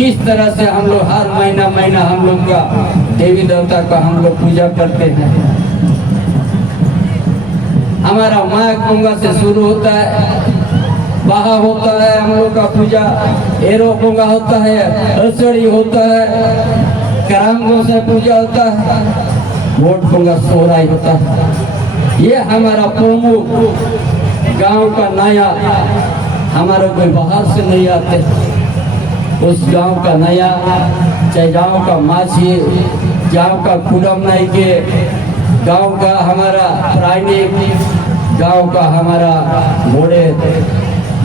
किस तरह से हम लोग हर महीना महीना हम लोग का देवी देवता का हम लोग पूजा करते हैं। हमारा माघ गंगा से शुरू होता है, बहा होता है हम लोग का पूजा, एरो गंगा होता है, असड़ी होता है, करांगों से पूजा होता है, वोट गंगा सोहराई होता है। ये हमारा प्रमुख गांव का नया, हमारे कोई बाहर से नहीं आते, उस गांव का नया, चाहे गांव का माझी, गांव का कुडम नाई के, गांव का हमारा प्राइनिक, गांव का हमारा मोड़े,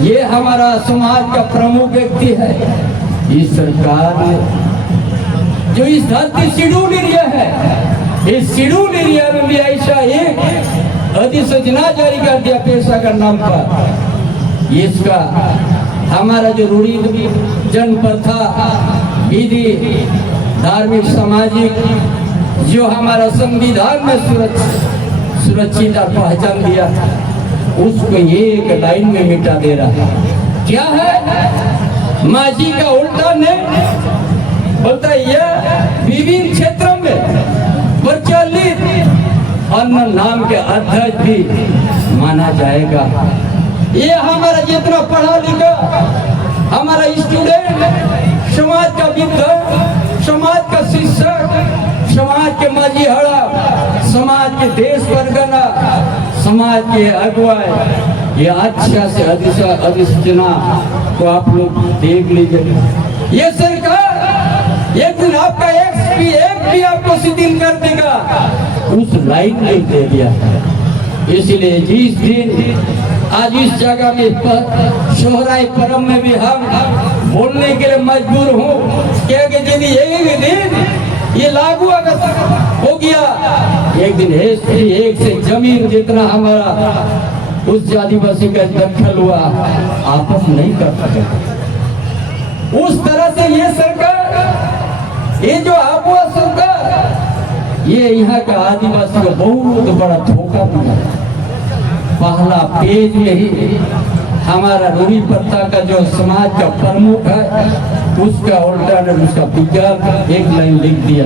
ये हमारा समाज का प्रमुख व्यक्ति है। इस सरकार ने जो इस धरती शेड्यूल एरिया है, इस शेड्यूल एरिया में भी ऐसा एक अधिसूचना जारी कर दिया पेशा का नाम पर। इसका हमारा जो रूढ़ी जन प्रथा विधि धार्मिक सामाजिक जो हमारा संविधान में सुरक्षित और पहचान दिया, उसको एक लाइन में मिटा दे रहा है। क्या है? माझी का उल्टा ने बोलता है यह विभिन्न क्षेत्रों में प्रचलित अन्य नाम के अध्यक्ष भी माना जाएगा। ये हमारा जितना पढ़ा लिखा हमारा स्टूडेंट, समाज का विद्वान, समाज का शिक्षक, समाज के मजीहड़ा, समाज के देश परगना, समाज के अगुवाई, ये अच्छा से अधिसूचना को आप लोग देख लीजिए। ये सरकार एक दिन आपका एक भी आपको शिथिल कर देगा, उस लाइन में दे दिया। इसलिए जिस दिन आज इस जगह में सोहराई पर्व में भी हम बोलने के लिए मजबूर हूँ, क्योंकि यदि एक दिन ये लागू अगर हो गया, एक दिन एक से जमीन जितना हमारा उस आदिवासी का दखल हुआ आपस नहीं कर सके। उस तरह से ये सरकार, ये जो आबुआ सरकार, ये यहाँ का आदिवासी को बहुत बड़ा धोखा दिया। पहला पेज में ही हमारा रूढ़ी प्रथा का जो समाज का प्रमुख है, उसका उल्टा ने उसका विज्ञान एक लाइन लिख दिया।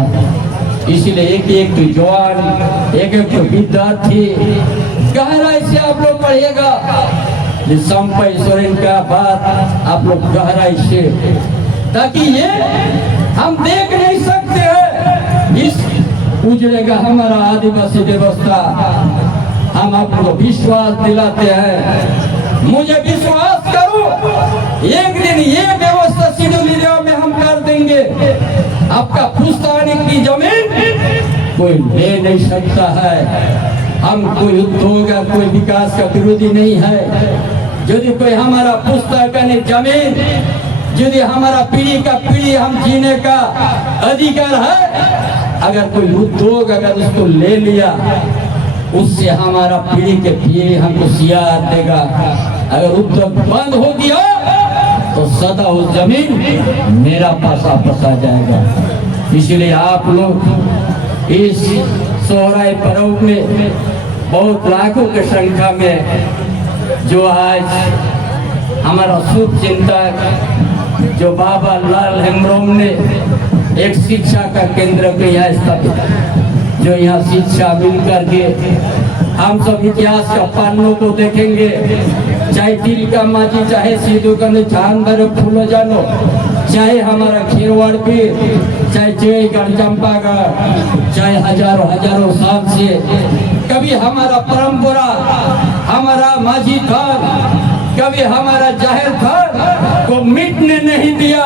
इसलिए एक तो जवान, एक तो विद्यार्थी गहराई से आप लोग पढ़िएगा। संपय सोरेन का बात आप लोग गहराई से, ताकि ये हम देख नहीं सकते हैं इस उजड़ेगा हमारा आदिवासी व्यवस्था। हम आपको विश्वास दिलाते हैं, मुझे विश्वास करो, एक दिन ये व्यवस्था शेड्यूल एरिया में हम कर देंगे। आपका पुश्तैनी की जमीन कोई ले नहीं सकता है। हम कोई उद्योग या कोई विकास का विरोधी नहीं है। यदि कोई हमारा पुश्तैनी जमीन, यदि हमारा पीढ़ी का पीढ़ी हम जीने का अधिकार है, अगर कोई उद्योग अगर उसको ले लिया, उससे हमारा पीढ़ी के पीढ़ी हमको सियार देगा। अगर उद्योग बंद हो गया तो सदा उस जमीन मेरा पास वापस आ जाएगा। इसलिए आप लोग इस सोहराई पर्व में बहुत लाखों की संख्या में जो आज हमारा शुभ चिंतक जो बाबा लाल हेम्ब्रोम ने एक शिक्षा का केंद्र को यहाँ स्थापित, जो यहाँ शिक्षा मिल करके हम सब इतिहास का पन्नों को देखेंगे, चाहे तिल का माझी, चाहे सीधू का जानदार फूलो जानो, चाहे हमारा खीरवाड़ पीर, चाहे जयगढ़ चंपागढ़, चाहे हजारों साल से कभी हमारा परंपरा, हमारा माझी थान, कभी हमारा जाहिर थान को मिटने नहीं दिया।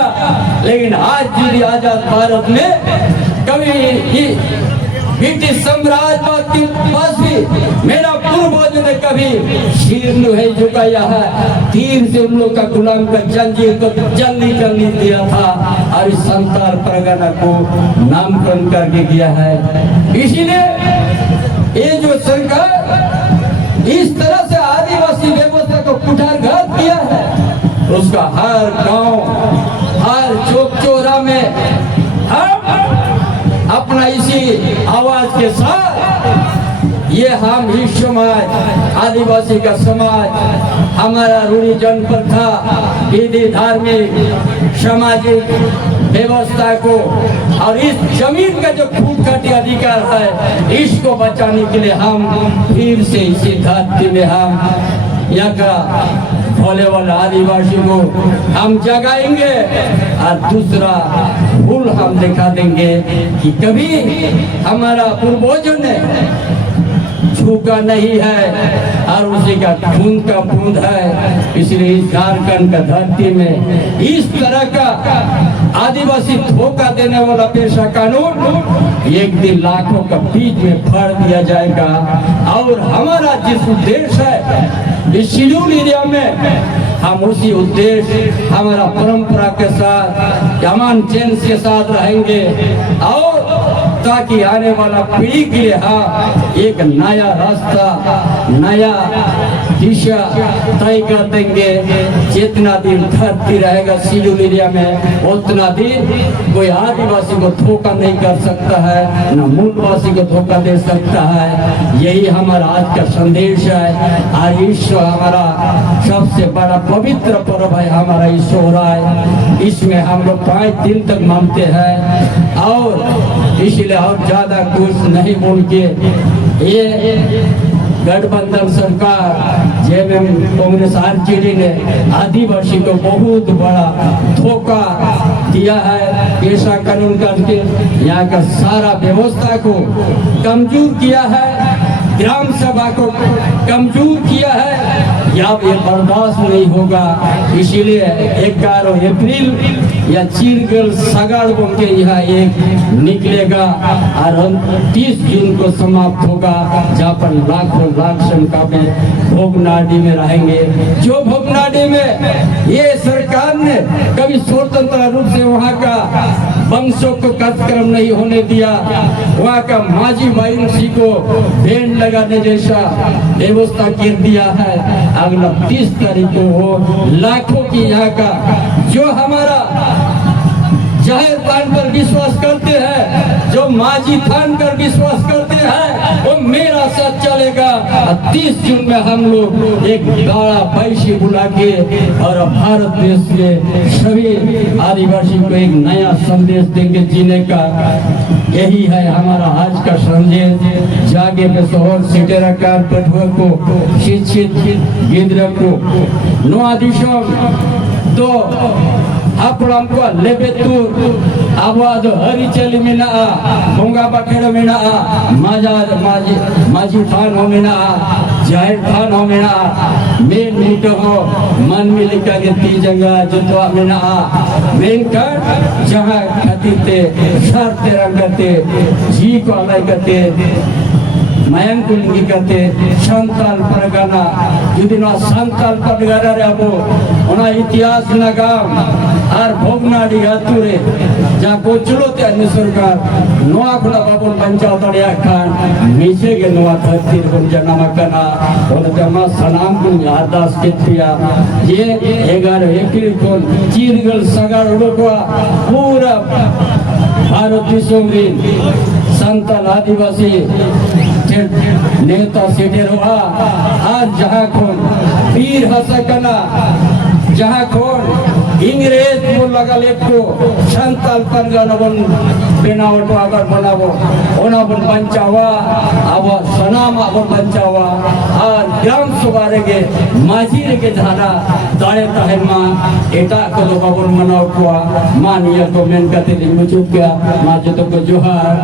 लेकिन आज भी आजाद भारत में कभी ब्रिटिश साम्राज्यवाद के पास भी मेरा पूर्वज ने कभी सिर नहीं झुकाया है। तीर से उन लोग का गुलाम का जंजीर को जल्दी दिया था और इस संताल परगना को नामकरण करके किया है। इसीलिए ये जो सरकार इस तरह से आदिवासी व्यवस्था को कुठारघात किया है, उसका हर गांव, हर चौक चौरा में हम अपना इसी आवाज के साथ ये ये हम ही समाज आदिवासी का समाज हमारा रूढ़ी जनपद था विधि धार्मिक सामाजिक व्यवस्था को और इस जमीन का जो खूब खटी अधिकार है इसको बचाने के लिए हम फिर से इसी धरती में हम यहाँ का भोले वाले आदिवासी को हम जगाएंगे और दूसरा भूल हम दिखा देंगे कि कभी हमारा पूर्वजों ने झुका नहीं है और उसी का खून का बूंद है। इसलिए इस झारखंड का धरती में इस तरह का आदिवासी धोखा देने वाला पेशा कानून एक दिन लाखों का बीच में फाड़ दिया जाएगा। और हमारा जिस उद्देश्य है इस शेड्यूल एरिया में हम उसी उद्देश्य हमारा परंपरा के साथ अमन चैन के साथ रहेंगे और ताकि आने वाला पीढ़ी के लिए एक नया रास्ता नया दिशा तय कर देंगे। जितना दिन धरती रहेगा शेड्यूल एरिया में उतना दिन कोई आदिवासी को धोखा नहीं कर सकता है न मूलवासी को धोखा दे सकता है। यही हमारा आज का संदेश है। आज ईश्वर हमारा सबसे बड़ा पवित्र पर्व है हमारा ईश्वर हो रहा है। इसमें हम लोग 5 दिन तक मानते हैं और इसलिए और ज्यादा कुछ नहीं बोल के ये गठबंधन सरकार जेएमएम कांग्रेस आरजेडी ने आदिवासी को बहुत बड़ा धोखा दिया है। पेशा कानून करके यहाँ का सारा व्यवस्था को कमजोर किया है, ग्राम सभा को कमजोर किया है। यहाँ ये बर्दाश्त नहीं होगा। इसीलिए 11 अप्रैल या चीरगल सगाड़ बोल के यहाँ एक निकलेगा और 30 जून को समाप्त होगा जहाँ पर लाखों लाख संख्या में भोगनाडी में रहेंगे। जो भोगनाडी में ये सरकार ने कभी स्वतंत्र रूप से वहाँ का वंशों को कार्यक्रम नहीं होने दिया, वहाँ का माझी वायुंशी को बैंड लगाने जैसा व्यवस्था कर दिया है। अगला 30 तारीख को वो लाखों की यहाँ का जो हमारा जाहिर खान पर विश्वास करते हैं, जो माझी खान पर विश्वास करते हैं, वो मेरा साथ चलेगा। 30 जून में हम लोग एक बड़ा बैशी बुला के और भारत देश के सभी आदिवासी को एक नया संदेश देंगे जीने का। यही है हमारा आज का संदेश। जागे पे शहर सिटेराकार पटुआ को शिक्षित गिद्र को नोआ दिशम तो Apulam ko lebetur awad hari celi mina bonga bakera mina maji fan ho mina jahir fan ho mina main muto ho man milika ke ti jangga jutwa mina main kar jahan khatite sar terangate ji ko alai kate Mayang kulingi kate Santal Pargana judi na Santal Pargana re abo ona इतिहास nagam ar bhognadi ature ja kochulo te ane sarkar noa khula babon banchao tariya khan niche ge noa dharti kon janama kana ona jama sanam kun yadas kethiya ye 11 अप्रैल को चीरगल सगाड़ उड़कवा पूरा भारत दिशों में संताल आदिवासी नेता seater हुआ आज जहाँ खोन वीर हसकना जहाँ खोन इंग्रेज को लगा लेको संताल परगना बन बेनावट आगर बनावो ओना बन बंचावा अब सनाम अब बंचावा और ग्राम सुबारे के माझी के धारा दाड़े तहमा एटा को तो बाबुल मनाव को मानिया को मेन कते लिमुचुक क्या माजे तो को जोहार।